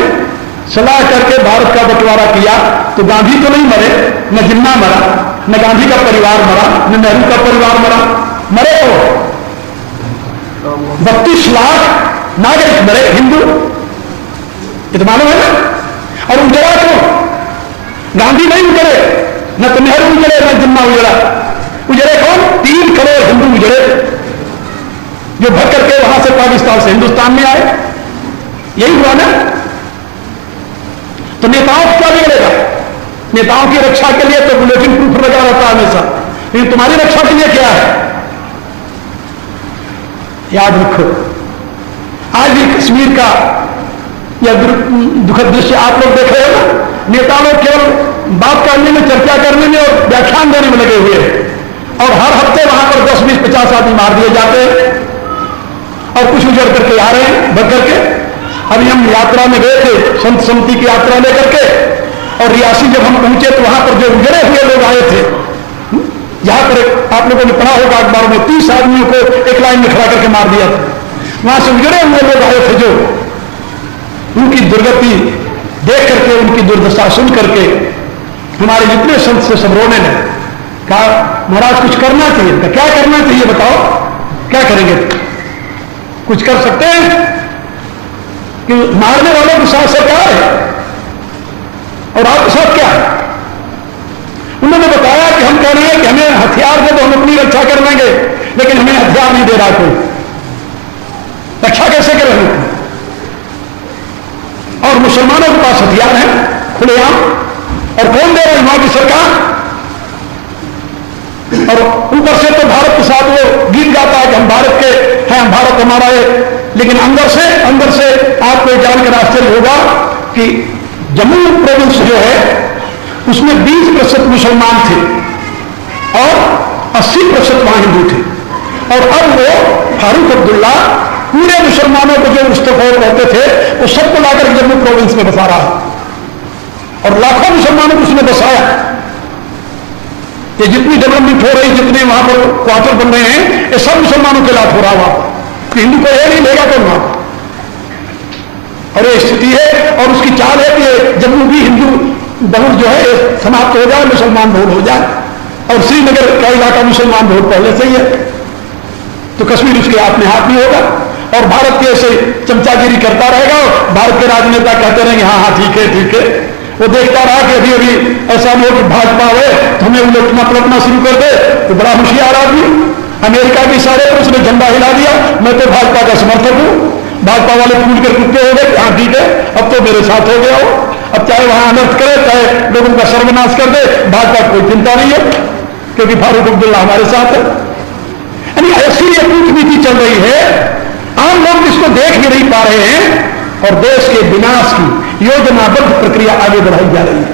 सलाह करके भारत का बंटवारा किया तो गांधी तो नहीं मरे, न जिन्ना मरा, न गांधी का परिवार मरा, न नेहरू का परिवार मरा। मरे तो 32 लाख नागरिक मरे, हिंदू, ये तो मालूम है ना। और उजड़ा तो गांधी नहीं उजड़े, न तो नेहरू उजड़े, न जिन्ना उजड़ा। उजड़े कौन? 3 करोड़ हिंदू उजड़े, जो भर करके वहां से पाकिस्तान से हिंदुस्तान में आए। यही हुआ ना। तो नेताओं को क्या बिगड़ेगा? नेताओं की रक्षा के लिए तो बुलेटिन प्रूफ लगा रहता है हमेशा, लेकिन तुम्हारी रक्षा के लिए क्या है? याद रखो, आज भी कश्मीर का यह दुखद दृश्य आप लोग देख रहे हो ना। नेता लोग केवल बात करने में, चर्चा करने में और व्याख्यान देने में लगे हुए हैं। और हर हफ्ते वहां पर 10, 20, 50 आदमी मार दिए जाते हैं और कुछ उजड़ करके आ रहे हैं भर करके। अभी हम यात्रा में गए थे, संत समिति की यात्रा लेकर के, और रियासी जब हम पहुंचे तो वहां पर जो उजड़े हुए लोग आए थे, जहां पर आप लोगों ने पढ़ा होगा अखबारों में, 30 आदमियों को एक लाइन में खड़ा करके मार दिया था। वहां से उजड़े हुए लोग आए थे जो उनकी दुर्गति देख करके, उनकी दुर्दशा सुन करके हमारे जितने संत से सब रोने लगे। कहा महाराज कुछ करना चाहिए। तो क्या करना चाहिए बताओ, क्या करेंगे? कुछ कर सकते हैं कि मारने वालों के साथ सरकार है और आपके साथ क्या है? उन्होंने बताया कि हम कह रहे हैं कि हमें हथियार दे तो हम अपनी रक्षा कर लेंगे, लेकिन हमें हथियार नहीं दे रहा कोई। रक्षा कैसे करेंगे? और मुसलमानों के पास हथियार हैं खुलेआम, और कौन दे रहा है? वहां की सरकार। और ऊपर से तो भारत के साथ वो गीत गाता है कि हम भारत के हैं, हम भारत हमारा है, लेकिन अंदर से आपको जानकर आश्चर्य होगा कि जम्मू प्रोविंस जो है उसमें 20% मुसलमान थे और 80% वहां हिंदू थे। और अब वो फारूक अब्दुल्ला पूरे मुसलमानों को जो मुस्तफोर रहते थे वो सबको लाकर जम्मू प्रोविंस में बसा रहा है और लाखों मुसलमानों को उसने बसाया। ये जितनी डेवलपमेंट हो रही, जितने वहां पर क्वार्टर बन रहे हैं, ये सब मुसलमानों के लाभ हो रहा वहां पर। हिंदू को ये नहीं लेगा कौन वहां पर? और ये स्थिति है और उसकी चाल है कि जम्मू भी हिंदू बहुल जो है समाप्त हो जाए, मुसलमान बहुल हो जाए। और श्रीनगर का इलाका मुसलमान बहुल पहले से ही है, तो कश्मीर उसके अपने हाथ में होगा। और भारत के ऐसे चमचागिरी करता रहेगा और भारत के राजनेता कहते रहेंगे हाँ हाँ ठीक है ठीक है। वो देखता रहा कि अभी अभी ऐसा नहीं हो कि भाजपा है तो हमें उलटना पलटना शुरू कर दे, तो बड़ा होशियार आदमी। अमेरिका के इशारे पर उसने झंडा हिला दिया, मैं तो भाजपा का समर्थक हूं। भाजपा वाले फूल कर कुत्ते हो गए, हाँ ठीक है अब तो मेरे साथ हो गया हो। अब चाहे वहां अनर्थ करे, चाहे लोगों का सर्वनाश कर दे, भाजपा कोई चिंता नहीं है क्योंकि फारूक अब्दुल्ला हमारे साथ है। यानी ऐसी ये कूटनीति चल रही है, आम लोग इसको देख भी नहीं पा रहे हैं और देश के विनाश की योजनाबद्ध प्रक्रिया आगे बढ़ाई जा रही है।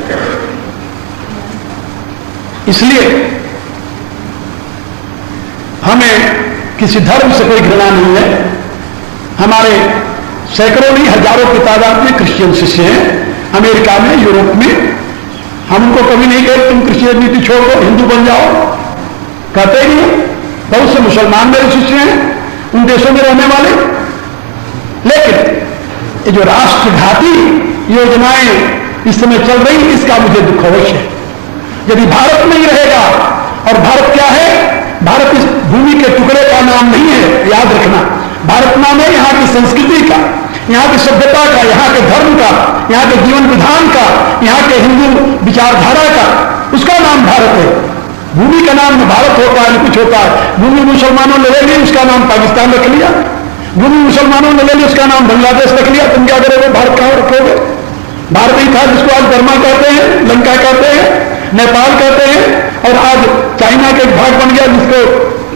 इसलिए हमें किसी धर्म से कोई घृणा नहीं है। हमारे सैकड़ों नहीं हजारों की तादाद में क्रिश्चियन शिष्य हैं अमेरिका में, यूरोप में। हम उनको कभी नहीं कहे तुम क्रिश्चियनिटी छोड़ दो हिंदू बन जाओ, कहते ही नहीं। बहुत से मुसलमान मेरे शिष्य हैं उन देशों में रहने वाले। लेकिन ये जो राष्ट्रघाती योजनाएं इस समय चल रही, इसका मुझे दुख अवश्य है। यदि भारत नहीं रहेगा, और भारत क्या है? भारत इस भूमि के टुकड़े का नाम नहीं है, याद रखना। भारत नाम है यहाँ की संस्कृति का, यहाँ की सभ्यता का, यहाँ के धर्म का, यहाँ के जीवन विधान का, यहाँ के हिंदू विचारधारा का, उसका नाम भारत है। भूमि का नाम भारत होता है, कुछ होता है। भूमि मुसलमानों ने ले ली, उसका नाम पाकिस्तान रख लिया। भूमि मुसलमानों ने ले ली, उसका नाम बांग्लादेश रख लिया। तुम क्या करोगे? भारत कहां रखोगे? भारत ही था जिसको आज बर्मा कहते हैं, लंका कहते हैं, नेपाल कहते हैं, और आज चाइना का एक भाग बन गया जिसको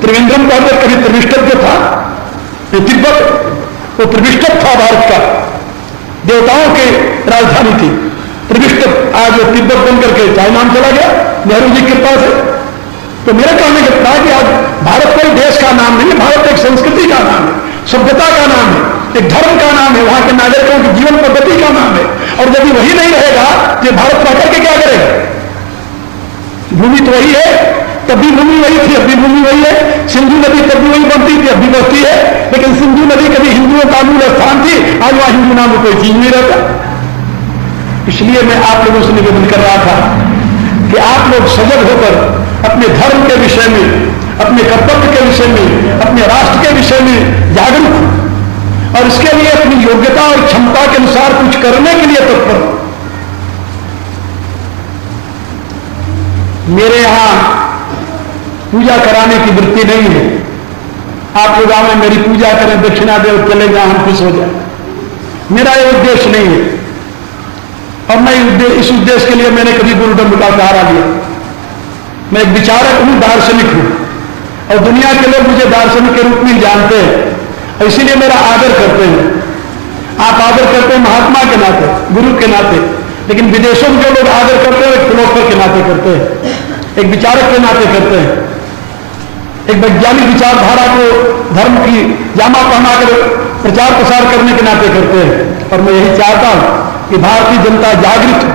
त्रिवेंद्रम कहते। कभी त्रिविष्टक जो था तिब्बत, वो त्रिविष्टक था भारत का, देवताओं की राजधानी थी त्रिविष्टक। आज वो तिब्बत बन करके चाइना में चला गया नेहरू जी की कृपा से। तो मेरे कहने के बाद कि आज भारत कोई देश का नाम नहीं है, भारत एक संस्कृति का नाम है, सभ्यता का नाम है, एक धर्म का नाम है, वहां के नागरिकों की जीवन पद्धति का नाम है। और यदि वही नहीं रहेगा तो भारत रह करके क्या करेगा? भूमि तो वही है, तब भी भूमि वही थी, अब भी भूमि वही है। सिंधु नदी तब भी वही बनती थी, अब भी बसती है। लेकिन सिंधु नदी कभी हिंदुओं का मूल स्थान थी, आज वहां हिंदू नाम कोई चीज नहीं रहता। इसलिए मैं आप लोगों से निवेदन कर रहा था कि आप लोग सजग होकर अपने धर्म के विषय में, अपने कर्तव्य के विषय में, अपने राष्ट्र के विषय में जागरूक हो और इसके लिए अपनी योग्यता और क्षमता के अनुसार कुछ करने के लिए तत्पर हो। मेरे यहां पूजा कराने की वृत्ति नहीं है। आप लोग आवे मेरी पूजा करें, दक्षिणा दे और चले जाए, हम खुश हो जाए, मेरा ये उद्देश्य नहीं है। और मैं इस उद्देश्य के लिए मैंने कभी गुरुडम्ब का सहारा लिया। मैं एक विचारक हूं, दार्शनिक हूं, और दुनिया के लोग मुझे दार्शनिक के रूप में जानते हैं, इसीलिए मेरा आदर करते हैं। आप आदर करते हैं महात्मा के नाते, गुरु के नाते, लेकिन विदेशों में जो लोग आदर करते हैं एक फिलोसफर के नाते करते हैं, एक विचारक के नाते करते हैं, एक वैज्ञानिक विचारधारा को धर्म की जामा पहनाकर प्रचार प्रसार करने के नाते करते हैं। और मैं यही चाहता हूं कि भारतीय जनता जागृत हो,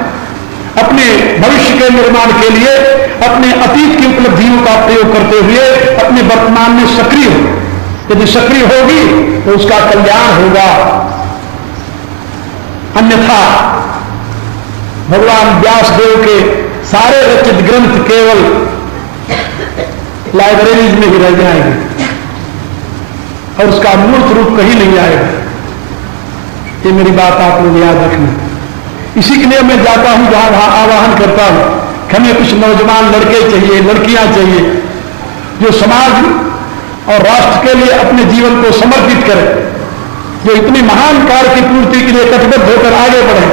अपने भविष्य के निर्माण के लिए अपने अतीत की उपलब्धियों का प्रयोग करते हुए अपने वर्तमान में सक्रिय हो। यदि सक्रिय होगी तो उसका कल्याण होगा। अन्यथा भगवान व्यासदेव के सारे रचित ग्रंथ केवल लाइब्रेरीज में ही रह जाएंगे और उसका मूर्त रूप कहीं नहीं आएगा। ये मेरी बात आप लोग याद रखना। इसी के लिए मैं जाता हूं, जहां वहां आवाहन करता हूं कि हमें कुछ नौजवान लड़के चाहिए, लड़कियां चाहिए, जो समाज और राष्ट्र के लिए अपने जीवन को समर्पित करें, जो इतनी महान कार्य की पूर्ति के लिए कटिबद्ध होकर आगे बढ़े।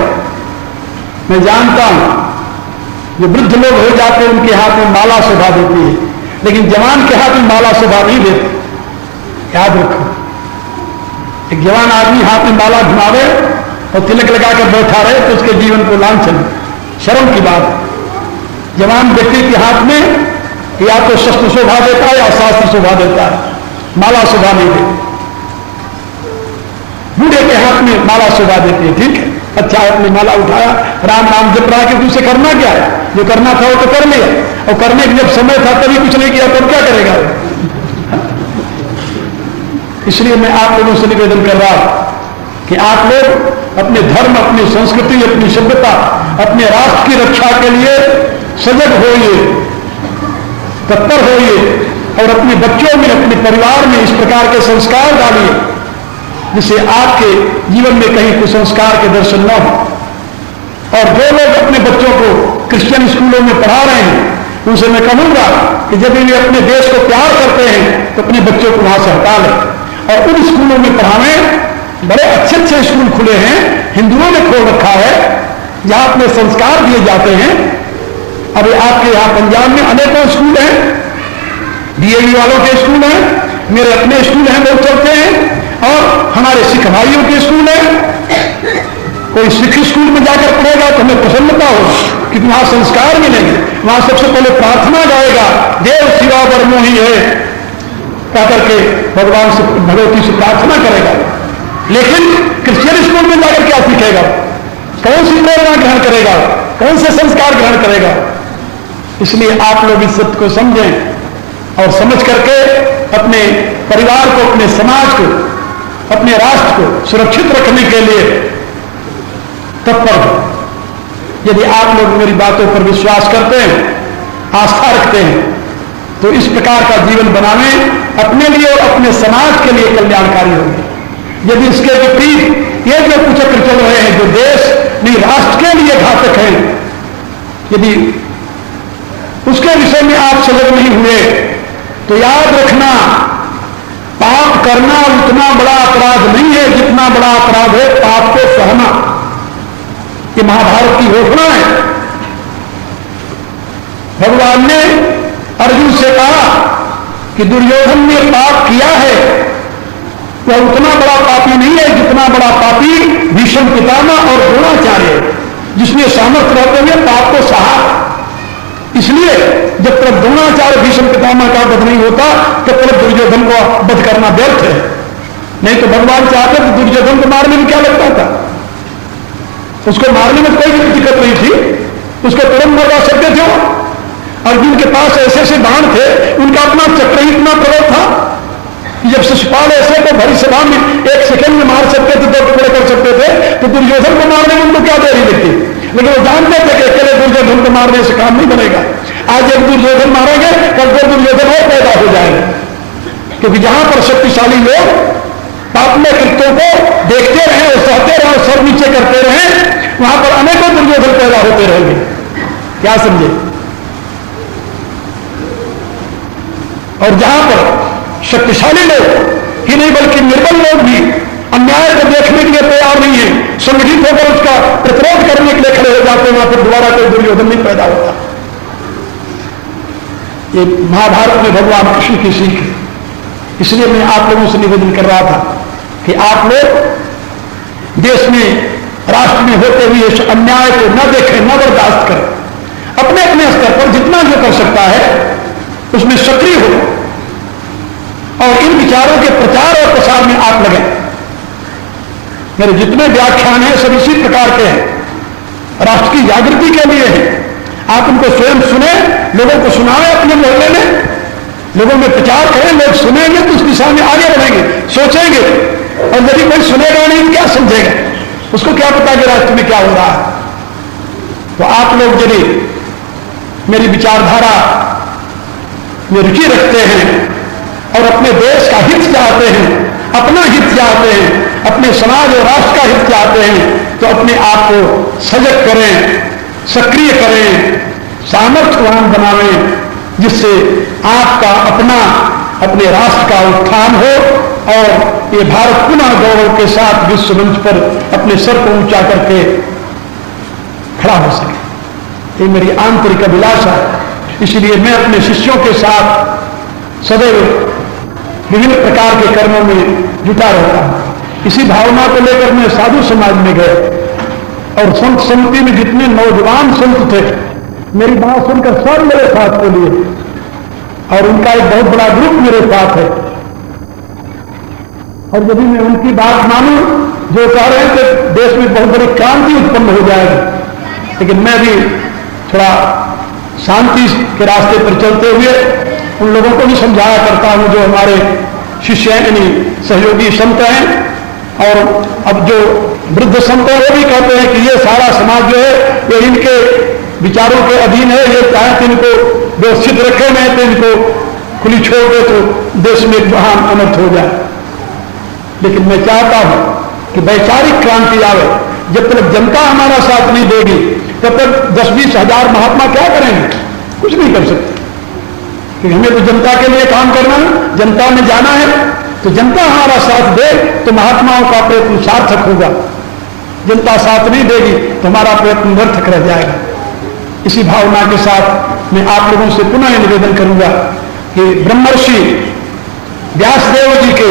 मैं जानता हूं जो वृद्ध लोग हो जाते हैं उनके हाथ में माला शोभा देती है, लेकिन जवान के हाथ में माला शोभा नहीं देती। याद रखो, एक जवान आदमी हाथ में माला घुमावे और तिलक लगाकर बैठा रहे तो उसके जीवन को लांछन, शर्म की बात। जवान व्यक्ति के हाथ में या तो शस्त्र शोभा देता है या शास्त्र शोभा देता है, माला शोभा नहीं देती। बूढ़े के हाथ में माला शोभा देती है, ठीक है, अच्छा आपने माला उठाया, राम नाम जप रहा कि तुझसे करना क्या है, जो करना था वो तो कर लिया, और करने के जब समय था तभी कुछ नहीं किया तब क्या करेगा। इसलिए मैं आप लोगों से निवेदन कर रहा हूं कि आप लोग अपने धर्म, अपनी संस्कृति, अपनी सभ्यता, अपने राष्ट्र की रक्षा के लिए सजग होइए, तत्पर होइए और अपने बच्चों में, अपने परिवार में इस प्रकार के संस्कार डालिए जिससे आपके जीवन में कहीं कुसंस्कार के दर्शन न हो। और जो लोग अपने बच्चों को क्रिश्चियन स्कूलों में पढ़ा रहे हैं उनसे मैं कहूंगा कि जब वे अपने देश को प्यार करते हैं तो अपने बच्चों को वहां से हटा लें और उन स्कूलों में पढ़ाने। बड़े अच्छे अच्छे स्कूल खुले हैं, हिंदुओं ने खोल रखा है, जहां अपने संस्कार दिए जाते हैं। अभी आपके यहां पंजाब में अनेकों स्कूल हैं, डीएवी वालों के स्कूल हैं, मेरे अपने स्कूल हैं, लोग चलते हैं, और हमारे सिख भाइयों के स्कूल हैं। कोई सिख स्कूल में जाकर पढ़ेगा तो हमें प्रसन्नता होगी कि वहां संस्कार मिलेंगे। वहां सबसे पहले प्रार्थना गाएगा, देव शिवा बर मोही है कहकर के भगवान से, भगवती से प्रार्थना करेगा। लेकिन क्रिश्चियन स्कूल में जाकर क्या सीखेगा, कौन सी प्रेरणा ग्रहण करेगा, कौन से संस्कार ग्रहण करेगा। इसलिए आप लोग इस सत्य को समझें और समझ करके अपने परिवार को, अपने समाज को, अपने राष्ट्र को सुरक्षित रखने के लिए तत्पर हो। यदि आप लोग मेरी बातों पर विश्वास करते हैं, आस्था रखते हैं, तो इस प्रकार का जीवन बनाने अपने लिए और अपने समाज के लिए कल्याणकारी होंगे। यदि इसके विपरीत ये जो कुचक्र चल रहे हैं, जो देश नहीं राष्ट्र के लिए घातक हैं, यदि उसके विषय में आप सजग नहीं हुए तो याद रखना, पाप करना उतना बड़ा अपराध नहीं है जितना बड़ा अपराध है पाप को सहना। ये महाभारत की घोषणा है। भगवान ने अर्जुन से कहा कि दुर्योधन ने पाप किया है, वह उतना बड़ा पापी नहीं है जितना बड़ा पापी भीष्म पितामह और द्रोणाचार्य, जिसने सामर्थ्य रहते हुए पाप को सहा। इसलिए जब तक द्रोणाचार्य भीष्म पितामह का वध नहीं होता तब तक दुर्योधन को वध करना व्यर्थ है। नहीं तो भगवान चाहते तो दुर्योधन को मारने में क्या लगता था, उसको मारने में कोई दिक्कत नहीं थी, उसको तुरंत मरवा सकते थे। अर्जुन के पास ऐसे ऐसे बाण थे, उनका अपना चक्र ही इतना प्रबल था कि जब शिशुपाल ऐसे को भरी सभा में एक सेकंड में मार सकते थे, 2 टुकड़े कर सकते थे, तो दुर्योधन को मारने में उनको क्या देरी लगती। लेकिन वो जानते थे कि अकेले दुर्योधन को मारने से काम नहीं बनेगा। आज एक दुर्योधन मारेंगे, कल 2 दुर्योधन और पैदा हो जाएंगे, क्योंकि जहां पर शक्तिशाली लोग पापमय कृत्यों को देखते रहे और सहते रहे और सर नीचे करते रहे, वहां पर अनेकों दुर्योधन पैदा होते रहेंगे। क्या समझे। और जहां पर शक्तिशाली लोग ही नहीं बल्कि निर्बल लोग भी अन्याय को देखने के लिए तैयार नहीं है, संगठित होकर उसका प्रतिरोध करने के लिए खड़े हो जाते हैं, वहां पर दोबारा कोई दुर्योधन नहीं पैदा होता। ये महाभारत में भगवान कृष्ण की सीख है। इसलिए मैं आप लोगों से निवेदन कर रहा था कि आप लोग देश में, राष्ट्र में होते हुए इस अन्याय को न देखें, न बर्दाश्त करें। अपने अपने स्तर पर जितना जो कर सकता है उसमें सक्रिय हो और इन विचारों के प्रचार और प्रसार में आप लगे। मेरे जितने व्याख्यान हैं सब इसी प्रकार के हैं, राष्ट्र की जागृति के लिए हैं। आप उनको स्वयं सुने, लोगों को सुनाएं, अपने मोहल्ले में लोगों में प्रचार करें। लोग सुनेंगे तो उस दिशा में आगे बढ़ेंगे, सोचेंगे, और यदि कोई सुनेगा नहीं तो क्या समझेगा। उसको क्या पता कि राष्ट्र में क्या हो रहा है। तो आप लोग यदि मेरी विचारधारा में रुचि रखते हैं और अपने देश का हित चाहते हैं, अपना हित चाहते हैं, अपने समाज और राष्ट्र का हित चाहते हैं, तो अपने आप को सजग करें, सक्रिय करें, सामर्थ्यवान बनावें, जिससे आपका अपने राष्ट्र का उत्थान हो और ये भारत पुनः गौरव के साथ विश्व मंच पर अपने सर को ऊंचा करके खड़ा हो सके। ये मेरी आंतरिक अभिलाषा है। इसलिए मैं अपने शिष्यों के साथ सदैव विभिन्न प्रकार के कर्मों में जुटा रहता हूं। इसी भावना को लेकर मैं साधु समाज में गए और संत समिति में जितने नौजवान संत थे, मेरी बात सुनकर सब मेरे साथ को लिए और उनका एक बहुत बड़ा ग्रुप मेरे साथ है। और यदि मैं उनकी बात मानूं, जो कह रहे हैं कि देश में बहुत बड़ी क्रांति उत्पन्न हो जाएगी, लेकिन मैं भी थोड़ा शांति के रास्ते पर चलते हुए उन लोगों को भी समझाया करता हूं जो हमारे शिष्य यानी सहयोगी संत हैं। और अब जो वृद्ध संत हैं वो भी कहते हैं कि ये सारा समाज जो है ये इनके विचारों के अधीन है, ये चाहे तो इनको व्यवस्थित रखे, नहीं तो इनको खुली छोड़ दे तो देश में एक महान अनर्थ हो जाए। लेकिन मैं चाहता हूं कि वैचारिक क्रांति आवे। जब तक जनता हमारा साथ नहीं देगी तब तक 10-20 हजार महात्मा क्या करेंगे? कुछ नहीं कर सकते, क्योंकि हमें तो जनता के लिए काम करना है, जनता में जाना है। तो जनता हमारा साथ दे तो महात्माओं का प्रयत्न सार्थक होगा। जनता साथ नहीं देगी तो हमारा प्रयत्न निरर्थक रह जाएगा। इसी भावना के साथ मैं आप लोगों से पुनः निवेदन करूंगा कि ब्रह्मर्षि व्यासदेव जी के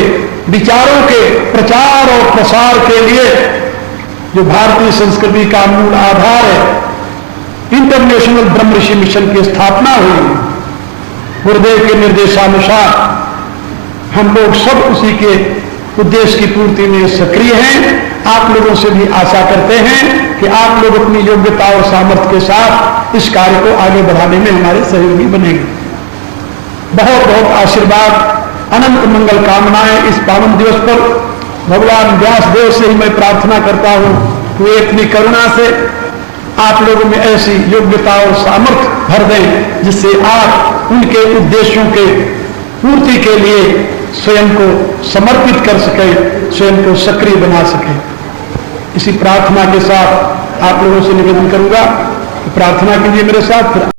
विचारों के प्रचार और प्रसार के लिए जो भारतीय संस्कृति का मूल आधार है, इंटरनेशनल ब्रह्मर्षि मिशन की स्थापना हुई। गुरुदेव के निर्देशानुसार हम लोग सब उसी के उद्देश्य की पूर्ति में सक्रिय हैं। आप लोगों से भी आशा करते हैं कि आप लोग अपनी योग्यता और सामर्थ्य के साथ इस कार्य को आगे बढ़ाने में हमारे सहयोगी बनेंगे। बहुत बहुत आशीर्वाद, अनंत मंगल कामनाएं इस पावन दिवस पर भगवान व्यासदेव से ही मैं प्रार्थना करता हूं कि वे अपनी करुणा से आप लोगों में ऐसी योग्यता और सामर्थ्य भर दें जिससे आप उनके उद्देश्यों के पूर्ति के लिए स्वयं को समर्पित कर सके, स्वयं को सक्रिय बना सके। इसी प्रार्थना के साथ आप लोगों से निवेदन करूंगा कि प्रार्थना कीजिए मेरे साथ।